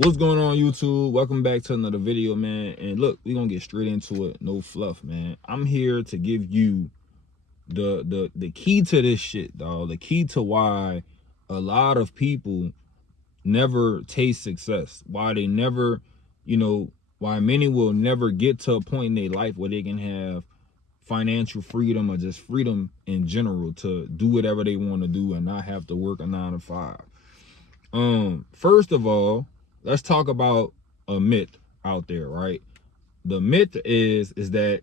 What's going on, YouTube? Welcome back to another video, man. And look, we're gonna get straight into it. No fluff, man. I'm here to give you the key to this shit, dog. The key to why a lot of people never taste success. Why they never, why many will never get to a point in their life where they can have financial freedom or just freedom in general to do whatever they want to do and not have to work a 9 to 5. First of all, let's talk about a myth out there, right? The myth is that,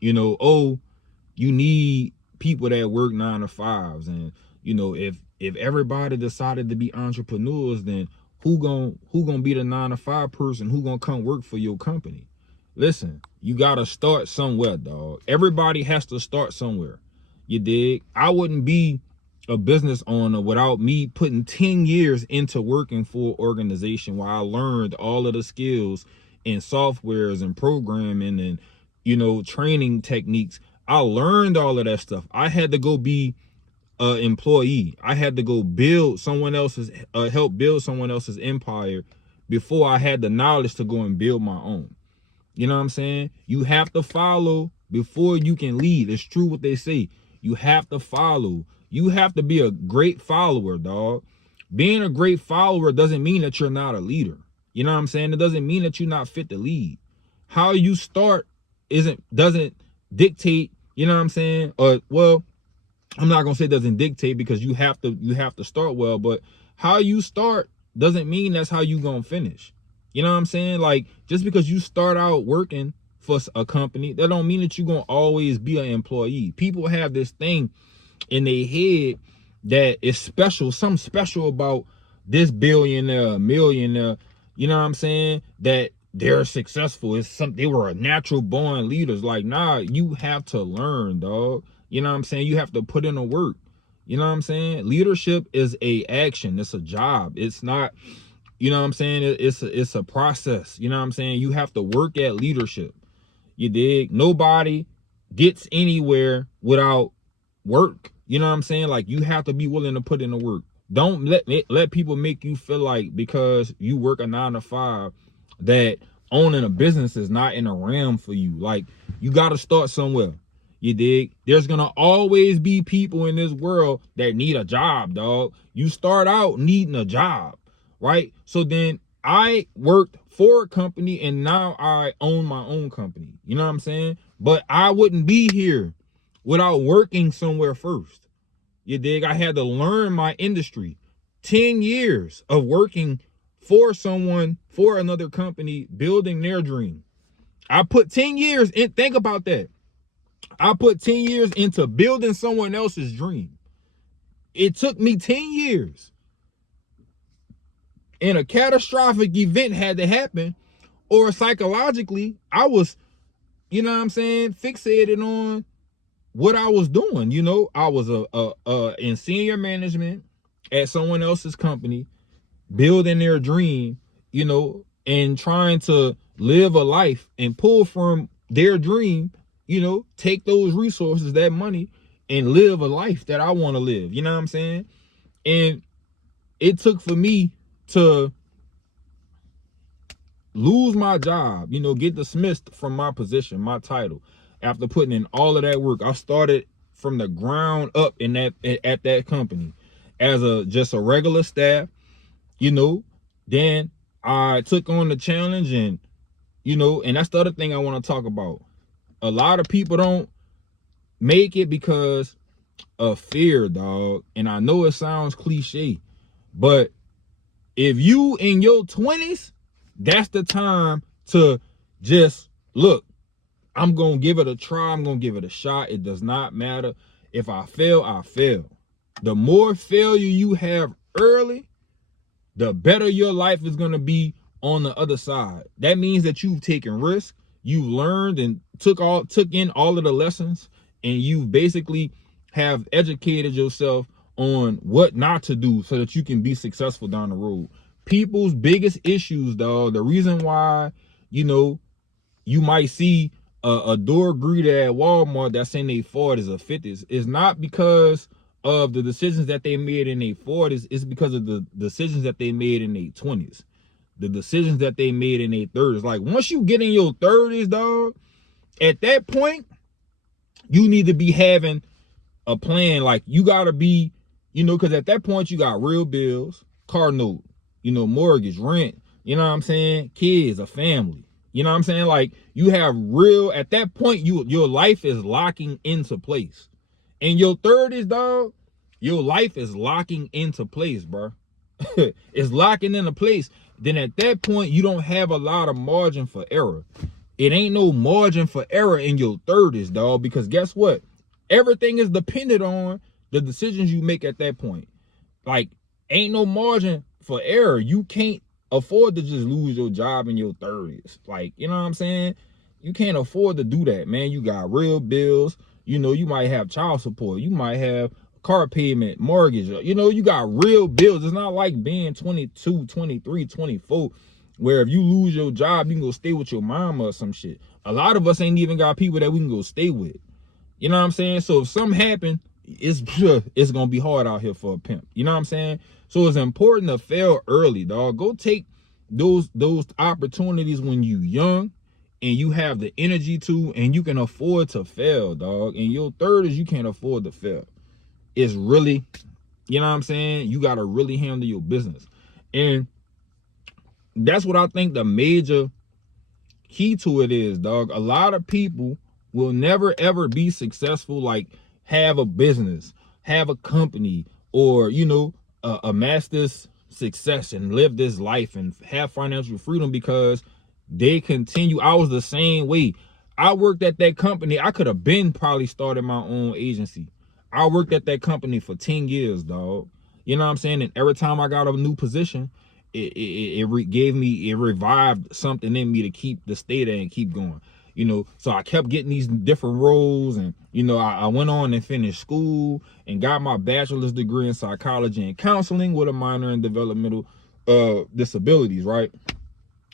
you need people that work 9 to 5s, and if everybody decided to be entrepreneurs, then who gonna be the 9 to 5 person who gonna come work for your company? Listen, you gotta start somewhere, dog. Everybody has to start somewhere. You dig? I wouldn't be a business owner without me putting 10 years into working for an organization where I learned all of the skills and softwares and programming and training techniques. I learned all of that stuff. I had to go be an employee. I had to go build someone else's help build someone else's empire before I had the knowledge to go and build my own. You know what I'm saying? You have to follow before you can lead. It's true what they say. You have to follow. You have to be a great follower, dog. Being a great follower doesn't mean that you're not a leader. You know what I'm saying? It doesn't mean that you're not fit to lead. How you start doesn't dictate, you know what I'm saying? Or, well, I'm not gonna say it doesn't dictate, because you have to start well, but how you start doesn't mean that's how you gonna finish. You know what I'm saying? Like, just because you start out working for a company, that don't mean that you're gonna always be an employee. People have this thing in their head that is special, something special about this billionaire, millionaire, you know what I'm saying, that they're successful. It's some, they were a natural born leaders. Like, nah, you have to learn, dog. You know what I'm saying? You have to put in the work. You know what I'm saying? Leadership is a action. It's a job. It's not, you know what I'm saying? It's a process. You know what I'm saying? You have to work at leadership. You dig? Nobody gets anywhere without work. You know what I'm saying? Like, you have to be willing to put in the work. Don't let people make you feel like because you work a 9 to 5 that owning a business is not in a realm for you. Like, you got to start somewhere. You dig? There's gonna always be people in this world that need a job, dog. You start out needing a job, right? So then I worked for a company and now I own my own company. You know what I'm saying? But I wouldn't be here without working somewhere first. You dig? I had to learn my industry. 10 years of working for someone, for another company, building their dream. I put 10 years in, think about that. I put 10 years into building someone else's dream. It took me 10 years. And a catastrophic event had to happen, or psychologically, I was, you know what I'm saying, fixated on what I was doing. You know, I was in senior management at someone else's company, building their dream, and trying to live a life and pull from their dream, take those resources, that money, and live a life that I want to live. You know what I'm saying? And it took for me to lose my job, get dismissed from my position, my title, after putting in all of that work. I started from the ground up in that at that company as just a regular staff, then I took on the challenge, and and that's the other thing I want to talk about. A lot of people don't make it because of fear, dog. And I know it sounds cliche, but if you in your 20s, that's the time to just look, I'm going to give it a try. I'm going to give it a shot. It does not matter. If I fail, I fail. The more failure you have early, the better your life is going to be on the other side. That means that you've taken risks, you learned and took in all of the lessons, and you basically have educated yourself on what not to do so that you can be successful down the road. People's biggest issues, dog, the reason why, you might see a door greeter at Walmart that's in their 40s or 50s is not because of the decisions that they made in their 40s. It's because of the decisions that they made in their 20s. the decisions that they made in their 30s. Like once you get in your 30s, dog, at that point, you need to be having a plan. Like you gotta be, because at that point you got real bills, car note, mortgage, rent, you know what I'm saying? Kids, a family. You know what I'm saying? Like you have real, at that point, your life is locking into place. In your 30s, dog, your life is locking into place, bro. It's locking into place. Then at that point, you don't have a lot of margin for error. It ain't no margin for error in your 30s, dog, because guess what? Everything is dependent on the decisions you make at that point. Like, ain't no margin for error. You can't afford to just lose your job in your 30s. Like, you know what I'm saying? You can't afford to do that, man. You got real bills. You might have child support. You might have car payment, mortgage. You got real bills. It's not like being 22, 23, 24, where if you lose your job, you can go stay with your mama or some shit. A lot of us ain't even got people that we can go stay with. You know what I'm saying? So if something happen, it's gonna be hard out here for a pimp. You know what I'm saying? So it's important to fail early, dog. Go take those opportunities when you young and you have the energy to, and you can afford to fail, dog. In your 30s, you can't afford to fail. It's really, you know what I'm saying? You gotta really handle your business. And that's what I think the major key to it is, dog. A lot of people will never ever be successful, like have a business, have a company, or amass this success and live this life and have financial freedom because they continue. I was the same way. I worked at that company. I could have been probably started my own agency. I worked at that company for 10 years, dog. You know what I'm saying? And every time I got a new position, it revived something in me to stay there and keep going. So I kept getting these different roles, and I went on and finished school and got my bachelor's degree in psychology and counseling with a minor in developmental disabilities, right?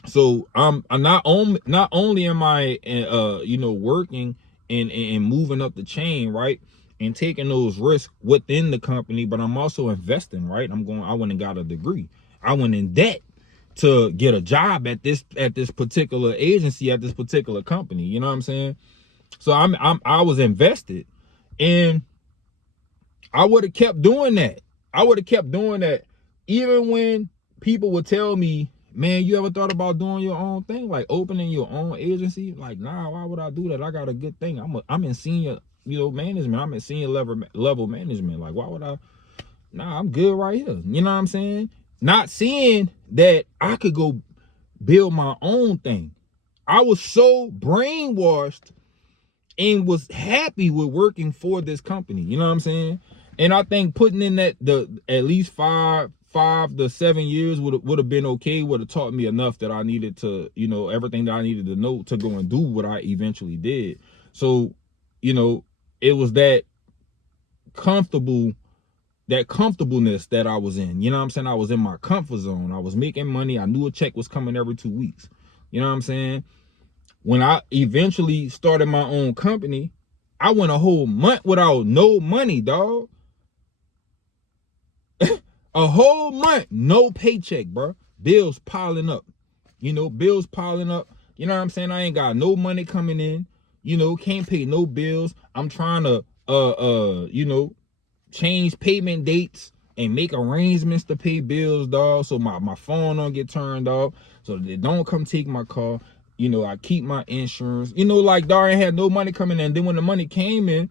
So I'm not only am I working and moving up the chain, right, and taking those risks within the company, but I'm also investing, right? I went and got a degree. I went in debt to get a job at this particular agency, at this particular company. You know what I'm saying? So I was invested, and I would have kept doing that. Even when people would tell me, man, you ever thought about doing your own thing, like opening your own agency? Like, nah, why would I do that? I got a good thing. I'm in senior, management. I'm in senior level management. Like, why would I? Nah, I'm good right here. You know what I'm saying? Not seeing that I could go build my own thing. I was so brainwashed and was happy with working for this company. You know what I'm saying? And I think putting in that at least 5 to 7 years would have been okay. Would have taught me enough that I needed to, everything that I needed to know to go and do what I eventually did. So, it was that comfortableness that I was in. You know what I'm saying? I was in my comfort zone. I was making money. I knew a check was coming every 2 weeks. You know what I'm saying? When I eventually started my own company, I went a whole month without no money, dog. A whole month, no paycheck, bro. Bills piling up. Bills piling up. You know what I'm saying? I ain't got no money coming in. Can't pay no bills. I'm trying to change payment dates and make arrangements to pay bills, dog. So my phone don't get turned off. So they don't come take my car. I keep my insurance. Like, dog, I had no money coming in. Then when the money came in,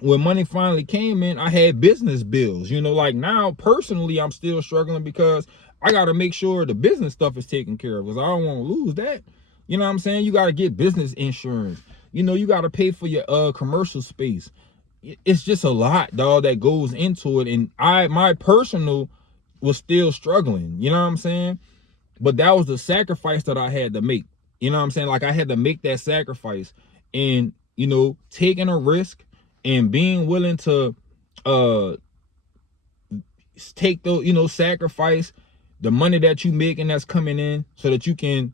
when money finally came in, I had business bills. Like now, personally, I'm still struggling because I got to make sure the business stuff is taken care of because I don't want to lose that. You know what I'm saying? You got to get business insurance. You got to pay for your commercial space. It's just a lot, dog, that goes into it. And my personal was still struggling. You know what I'm saying? But that was the sacrifice that I had to make. You know what I'm saying? Like, I had to make that sacrifice and, taking a risk and being willing to take the, sacrifice the money that you make and that's coming in so that you can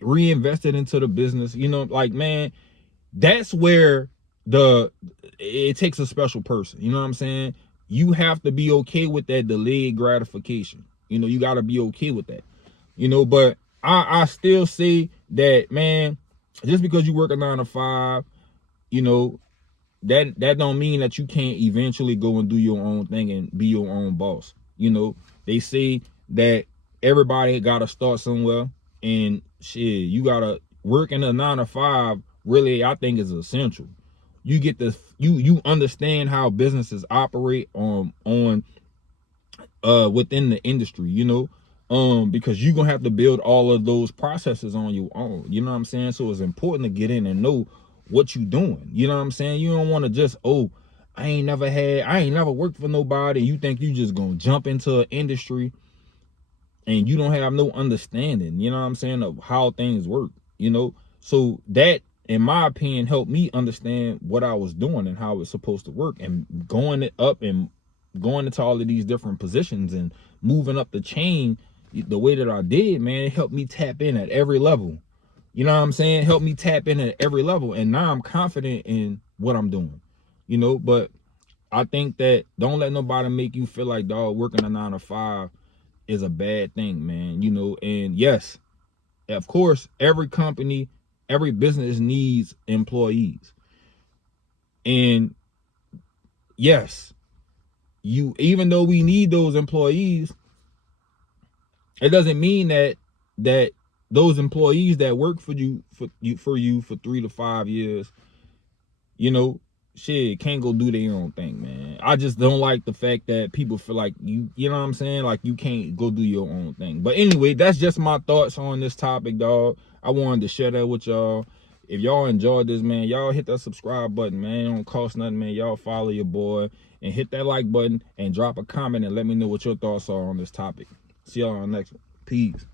reinvest it into the business. Like, man, that's where it takes a special person. You know what I'm saying? You have to be okay with that delayed gratification. You got to be okay with that. you know. But I still say that, man, just because you work a 9 to 5, you know, that don't mean that you can't eventually go and do your own thing and be your own boss. You know, they say that everybody gotta start somewhere, and shit, you gotta work in a 9 to 5. Really, I think is essential. You get this, you understand how businesses operate on within the industry, you know, because you're gonna have to build all of those processes on your own, you know what I'm saying? So it's important to get in and know what you doing, you know what I'm saying? You don't want to just, oh, I ain't never worked for nobody, and you think you just gonna jump into an industry and you don't have no understanding, you know what I'm saying, of how things work, you know. So that, in my opinion, helped me understand what I was doing and how it's supposed to work, and going it up and going into all of these different positions and moving up the chain the way that I did, man. It helped me tap in at every level, you know what I'm saying, help me tap in at every level, and now I'm confident in what I'm doing, you know. But I think that don't let nobody make you feel like, dog, working a 9 to 5 is a bad thing, man, you know. And yes, of course, every company, every business needs employees. And yes, you, even though we need those employees, it doesn't mean that those employees that work for you for 3 to 5 years, you know, shit, can't go do their own thing, man. I just don't like the fact that people feel like you know what I'm saying, like you can't go do your own thing. But anyway, that's just my thoughts on this topic, dog. I wanted to share that with y'all. If y'all enjoyed this, man, y'all hit that subscribe button, man. It don't cost nothing, man. Y'all follow your boy and hit that like button and drop a comment and let me know what your thoughts are on this topic. See y'all on the next one. Peace.